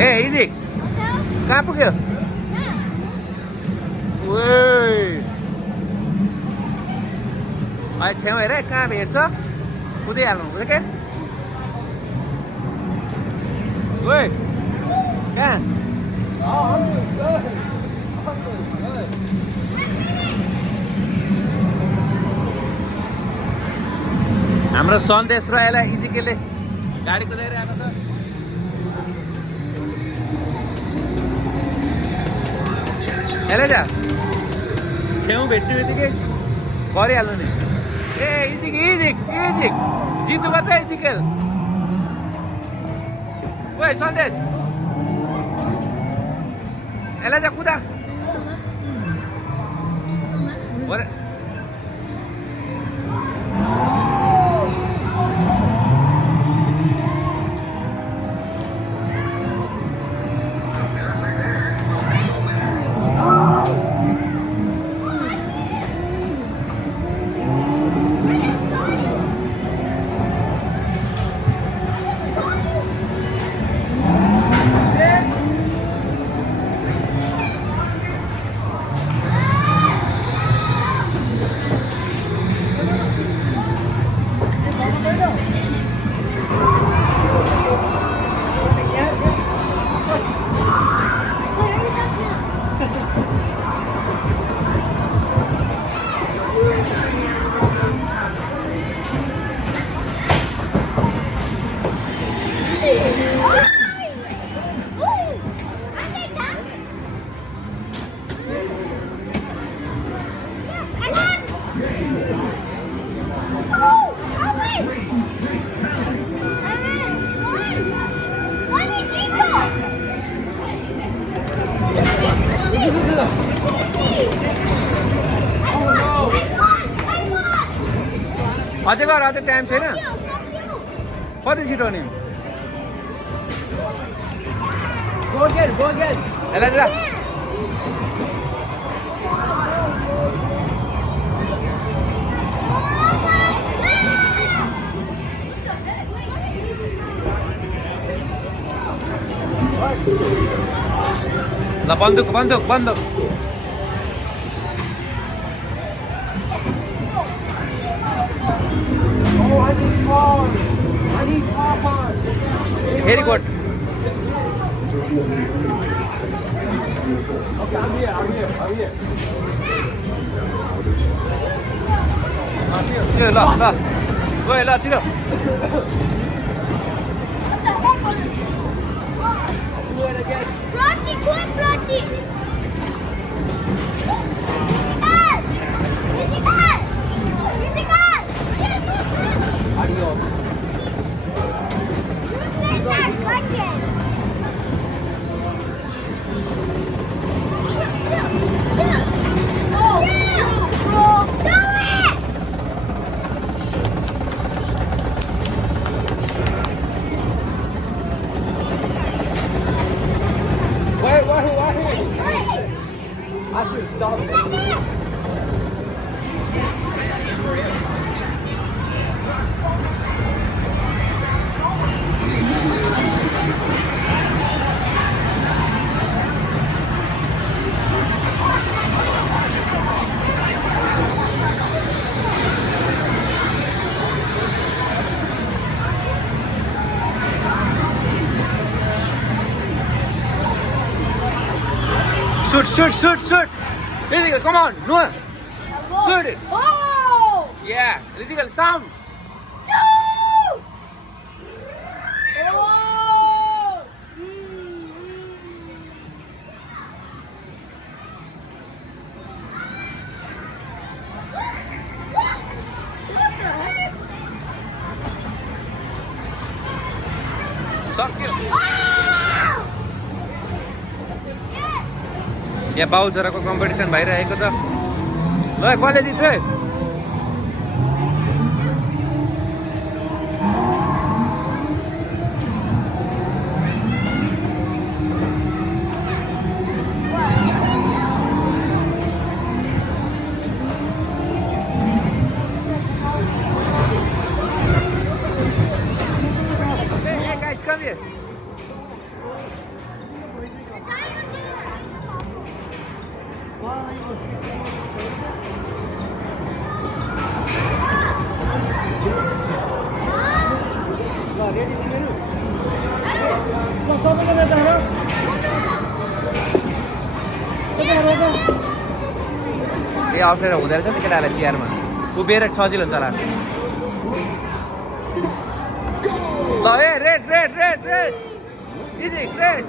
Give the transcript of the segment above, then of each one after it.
ए इजिक कहाँ पुग्यो ओइ अहिले ठेउ हेर कहाँ भेट्छ कुदिहाल्नु हुँदैन के ओइ कहाँ हाम्रो सन्देश र यसलाई इजिकेले गाडी कुदाइरहेको छ हेले जा छेउ भेट्ने बित्तिकै गरिहाल्नु नि ए इजिक इजिक इजिक जित्नुपर्छ इजिकेल ओइ सन्देश यसलाई जा कुदा अझै गर अझै टाइम छैन कति छिटो नि यसलाई जा ल बन्दुक बन्दुक बन्दुक Very good. Chưa lọ lọ. Rồi lọ chưa? Roti, good roti. I should stop. Shoot, shoot, shoot, shoot. Illegal, come on, Noah. Shoot it. Oh! Yeah, illegal, sound. No! Oh! Circle. यहाँ बाउ छोराको competition भइरहेको छ ल कसले जित्छ Hey guys, come here. अलि अप्ठ्यारो हुँदो रहेछ नि त केटाहरूलाई चियरमा उभिएर सजिलो हुन्छ होला ल ए red red red red easy red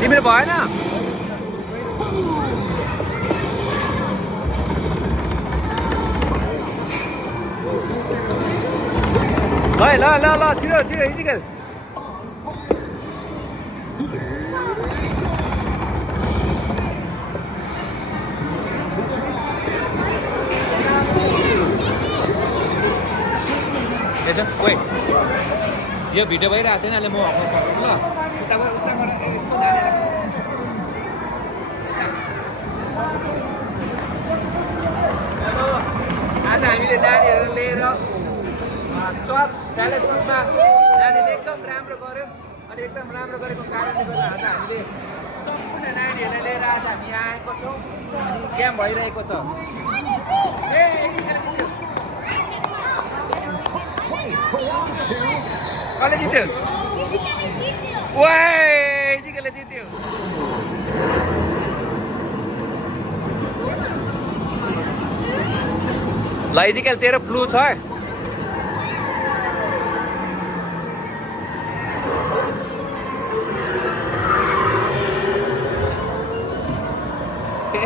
तिमीले भएन ल ल ल ल छिटो छिटो इजिकल वेट यो भिडियो भइरहेको छैन अहिले म ल उताबाट यस्तो जाने आज हामीले नानीहरू लिएर चर्च प्यालेसमा नानीले एकदम राम्रो गर्यो अनि एकदम राम्रो गरेको कारणले गर्दा आज हामीले सम्पूर्ण नानीहरूलाई लिएर आज हामी यहाँ आएको छौँ अनि गेम भइरहेको छ कसले जित्यो इजिकलले जित्यो ल इजिकल तेरो ब्लू छ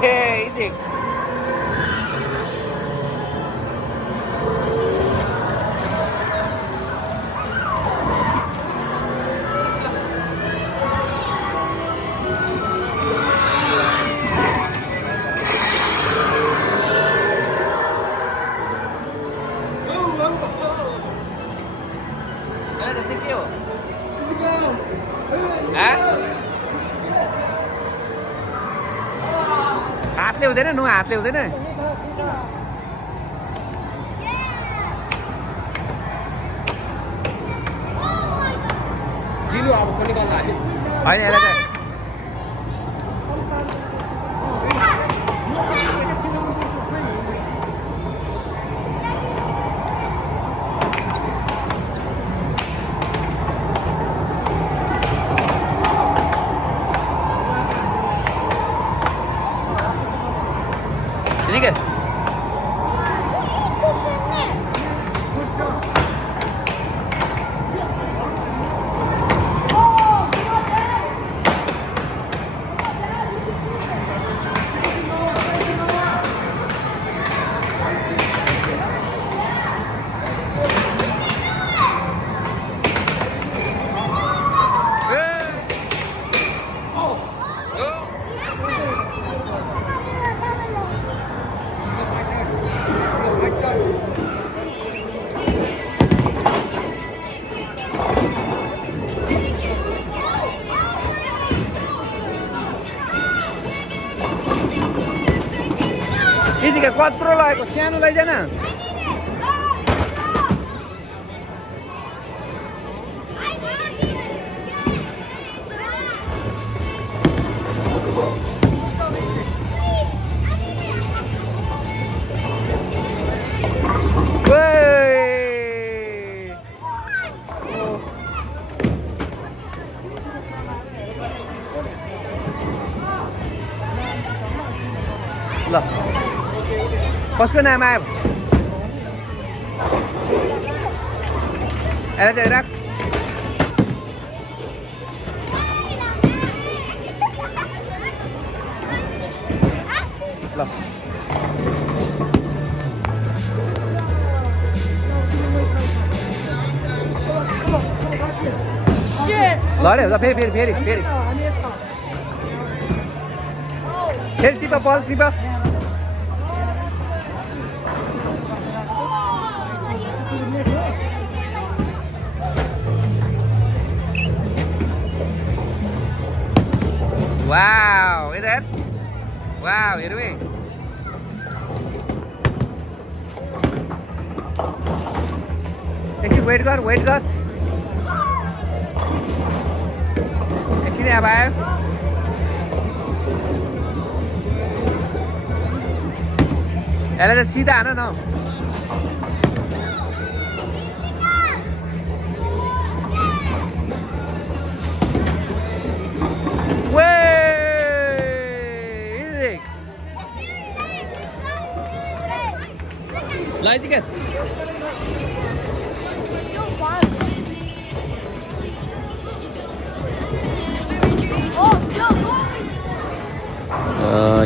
इजी हातले हुँदैन नु हातले हुँदैन दिनु अब कुनै गल्ला होइन यसलाई चाहिँ ठीक है इजिकल कत्रो लागेको सानो लैजान ल कसको नाम आयो यसलाई चाहिँ राख ल ल अरे ल फेरि फेरि फेरि फेरि फेरि टिप बल टिप Wow, is that? Wow, here we. Actually, wait, God, wait, God. Actually, अब आयो. यसलाई चाहिँ सिधा हान न नैतिकेत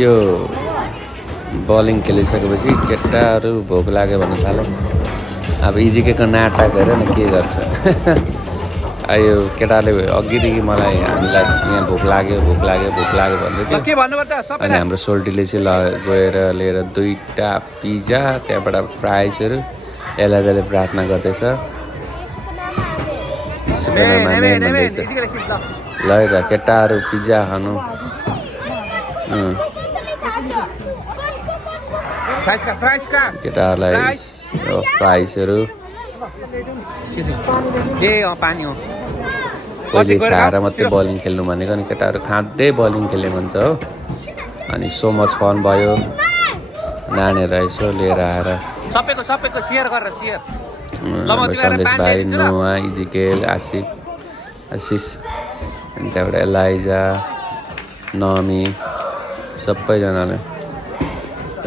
यो बलिङ खेलिसकेपछि केटाहरू भोक लाग्यो भन्नु थाल्यो अब इजिकेको नाटक हेर न के गर्छ यो केटाले अघिदेखि मलाई हामीलाई यहाँ भोक लाग्यो भन्दै थियो के भन्नु पर्छ अनि सबैलाई हाम्रो सोल्टीले चाहिँ गएर लिएर 2टा पिज्जा त्यहाँबाट फ्राइजहरू यसलाई प्रार्थना गर्दैछ सुकुनामा मेन भन्दैछ ल है त केटाहरू पिज्जा खानु प्राइस का केटाहरूलाई फ्राइजहरू ए पानी हो पहिले खाएर मात्रै बलिङ खेल्नु भनेको अनि केटाहरू खाँदै बलिङ खेल्यो भन्छ हो अनि सो मच फन भयो नानीहरू यसो लिएर आएर सबैको सेयर गरेर सेयर सन्देश भाइ नुवा इजिकेल आशिष अनि त्यहाँबाट एलाइजा नमी सबैजनाले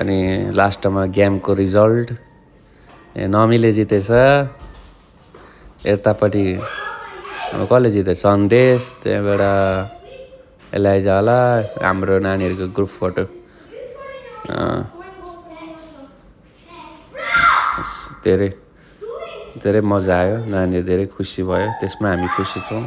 अनि लास्टमा गेमको रिजल्ट नमीले जितेछ यतापट्टि कसले जितेछ सन्देश त्यहाँबाट एलाइजा होला हाम्रो नानीहरूको ग्रुप फोटो धेरै मजा आयो नानीहरू धेरै खुसी भयो त्यसमा हामी खुसी छौँ